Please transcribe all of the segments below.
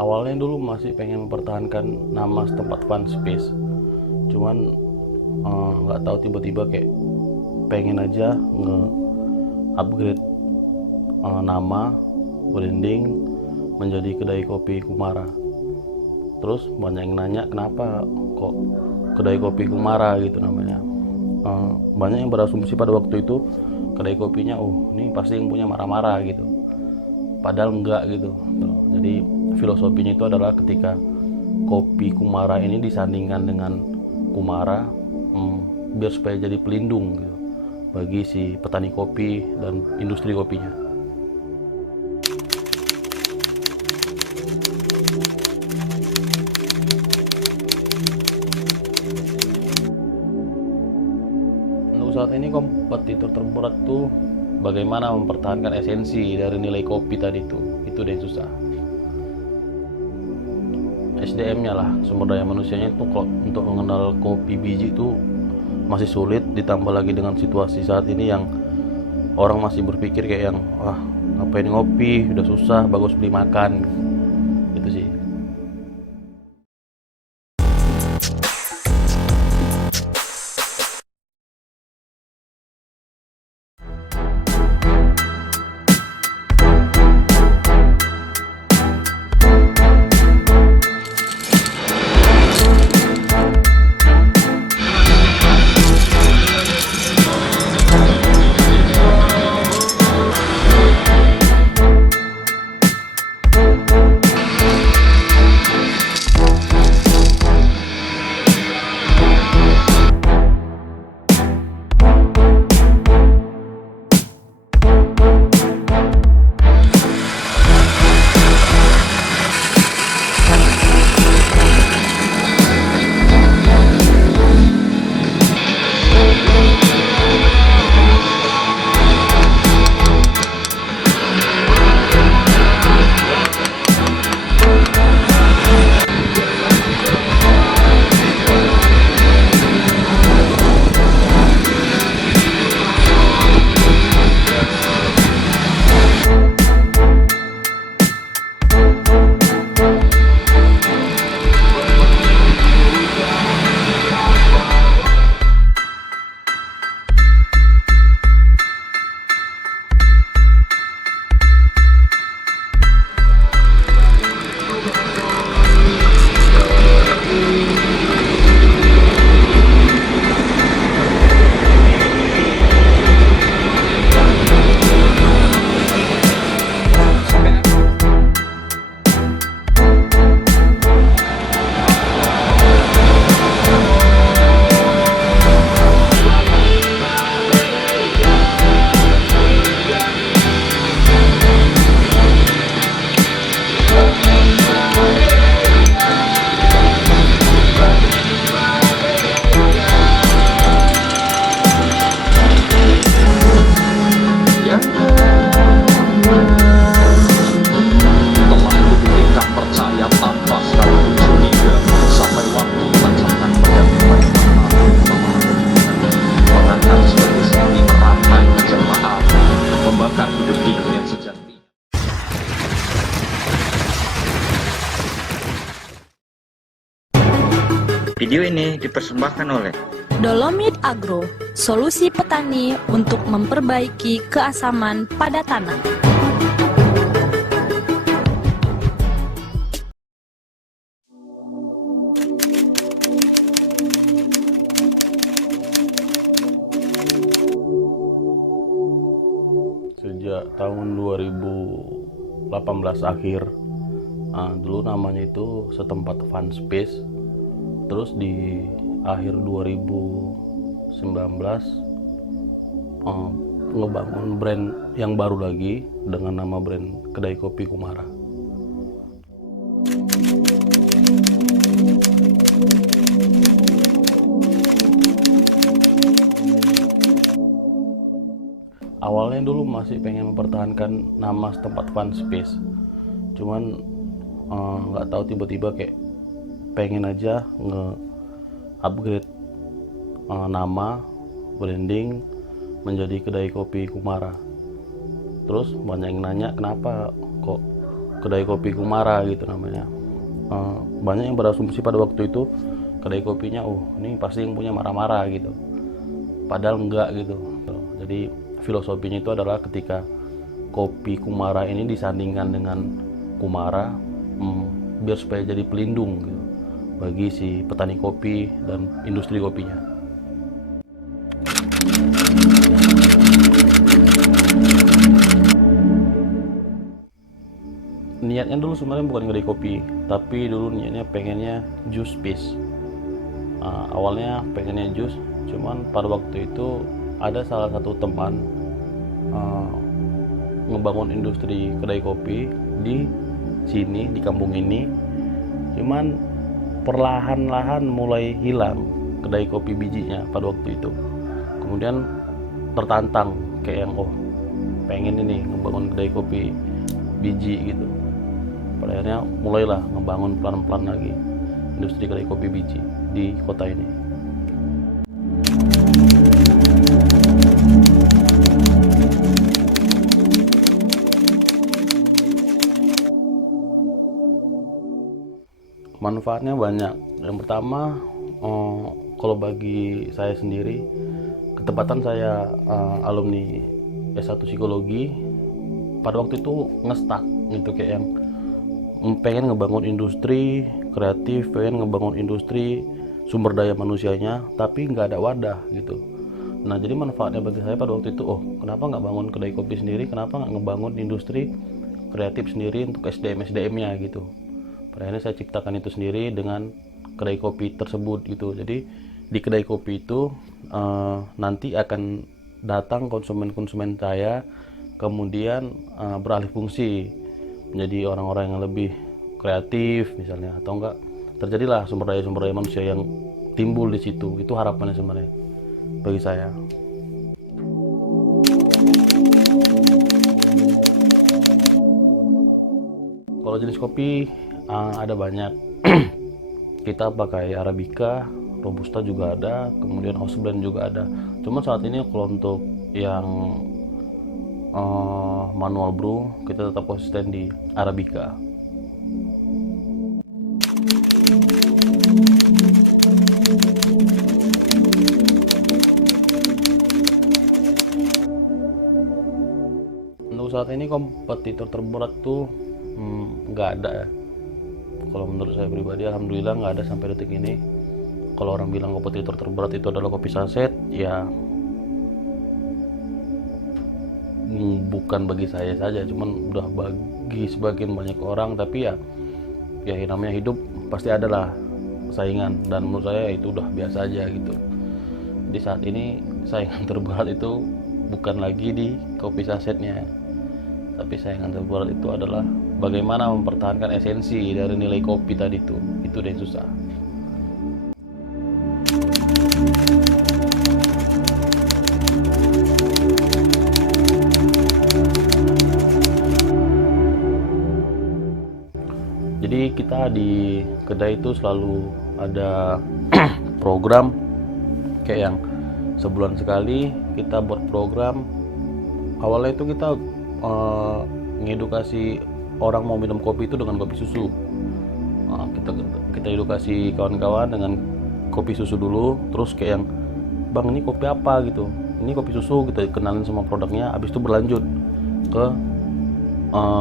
Awalnya dulu masih pengen mempertahankan nama setempat Fun Space, cuman nggak tahu tiba-tiba kayak pengen aja nge-upgrade nama, branding menjadi kedai kopi Kumara. Terus banyak yang nanya kenapa kok kedai kopi Kumara gitu namanya. Banyak yang berasumsi pada waktu itu kedai kopinya ini pasti yang punya Mara-Mara gitu, padahal enggak gitu. Jadi filosofinya itu adalah ketika kopi Kumara ini disandingkan dengan Kumara, biar supaya jadi pelindung gitu bagi si petani kopi dan industri kopinya. Untuk saat ini kompetitor terberat tuh bagaimana mempertahankan esensi dari nilai kopi tadi tuh, itu deh susah. SDM-nya lah, sumber daya manusianya itu kok untuk mengenal kopi biji itu masih sulit, ditambah lagi dengan situasi saat ini yang orang masih berpikir kayak yang ngapain ngopi, udah susah, bagus beli makan gitu sih. Video ini dipersembahkan oleh Dolomit Agro, solusi petani untuk memperbaiki keasaman pada tanah. Sejak tahun 2018 akhir, dulu namanya itu setempat Fun Space. Terus di akhir 2019 ngebangun brand yang baru lagi dengan nama brand Kedai Kopi Kumara. Awalnya dulu masih pengen mempertahankan nama setempat Fun Space, cuman nggak tahu tiba-tiba kayak pengen aja nge-upgrade nama, branding menjadi kedai kopi Kumara. Terus banyak yang nanya kenapa kok kedai kopi Kumara gitu namanya. Banyak yang berasumsi pada waktu itu kedai kopinya ini pasti yang punya Marah-Marah gitu, padahal enggak gitu. Jadi filosofinya itu adalah ketika kopi Kumara ini disandingkan dengan Kumara, biar supaya jadi pelindung gitu bagi si petani kopi dan industri kopinya. Niatnya dulu sebenarnya bukan kedai kopi, tapi dulu niatnya pengennya juice space. Awalnya pengennya jus, cuman pada waktu itu ada salah satu teman ngebangun industri kedai kopi di sini, di kampung ini. Cuman perlahan-lahan mulai hilang kedai kopi bijinya pada waktu itu. Kemudian tertantang kayak yang pengen ini ngebangun kedai kopi biji gitu. Pada akhirnya mulailah ngebangun pelan-pelan lagi industri kedai kopi biji di kota ini. Manfaatnya banyak. Yang pertama, kalau bagi saya sendiri, ketepatan saya alumni S1 psikologi, pada waktu itu ngestak gitu, kayak yang pengen ngebangun industri kreatif, pengen ngebangun industri sumber daya manusianya, tapi nggak ada wadah gitu. Nah, jadi manfaatnya bagi saya pada waktu itu, kenapa nggak bangun kedai kopi sendiri, kenapa nggak ngebangun industri kreatif sendiri untuk SDM-nya gitu. Pada akhirnya saya ciptakan itu sendiri dengan kedai kopi tersebut gitu. Jadi di kedai kopi itu nanti akan datang konsumen-konsumen saya, kemudian beralih fungsi menjadi orang-orang yang lebih kreatif misalnya, atau enggak terjadilah sumber daya manusia yang timbul di situ. Itu harapannya sebenarnya bagi saya. Kalau jenis kopi ada banyak. Kita pakai Arabica, Robusta juga ada, kemudian house blend juga ada. Cuma saat ini kalau untuk yang manual brew, kita tetap konsisten di Arabica. Untuk saat ini kompetitor terberat tuh nggak ada ya. Kalau menurut saya pribadi, alhamdulillah nggak ada sampai detik ini. Kalau orang bilang kompetitor terberat itu adalah kopi saset, ya bukan bagi saya saja, cuman udah bagi sebagian banyak orang. Tapi ya namanya hidup pasti adalah saingan, dan menurut saya itu udah biasa aja gitu. Di saat ini saingan terberat itu bukan lagi di kopi sasetnya, tapi saingan terberat itu adalah bagaimana mempertahankan esensi dari nilai kopi tadi itu deh yang susah. Jadi kita di kedai itu selalu ada program kayak yang sebulan sekali kita buat program. Awalnya itu kita ngedukasi orang mau minum kopi itu dengan kopi susu. Kita edukasi kawan-kawan dengan kopi susu dulu, terus kayak yang bang ini kopi apa gitu, ini kopi susu, kita kenalin semua produknya. Habis itu berlanjut ke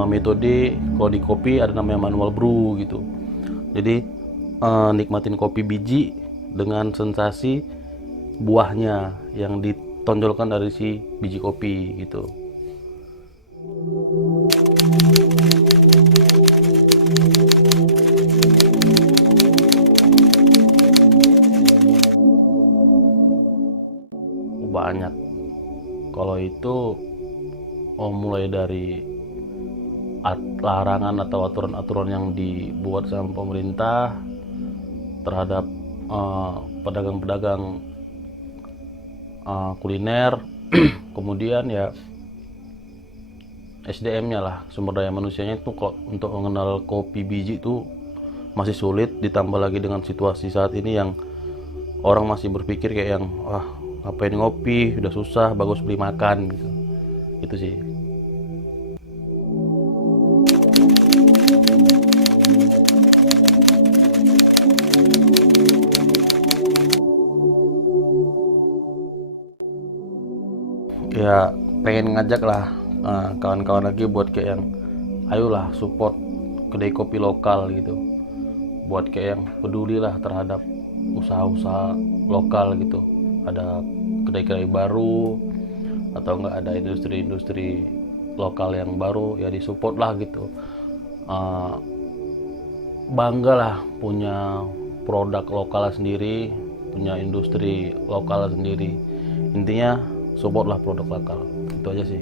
metode, kalau di kopi ada namanya manual brew gitu. Jadi nikmatin kopi biji dengan sensasi buahnya yang ditonjolkan dari si biji kopi gitu. Banyak. Kalau itu mulai dari larangan atau aturan-aturan yang dibuat sama pemerintah terhadap pedagang-pedagang kuliner, kemudian ya SDM-nya lah, sumber daya manusianya itu untuk mengenal kopi biji itu masih sulit, ditambah lagi dengan situasi saat ini yang orang masih berpikir kayak yang ngapain ngopi, udah susah, bagus beli makan gitu. Itu sih. ya pengen ngajak lah kawan-kawan lagi buat kayak yang ayolah support kedai kopi lokal gitu, buat kayak yang peduli lah terhadap usaha-usaha lokal gitu, ada kedai-kedai baru atau enggak ada industri-industri lokal yang baru ya disupport lah gitu. Bangga lah punya produk lokal sendiri, punya industri lokal sendiri. Intinya support lah produk lokal, itu aja sih.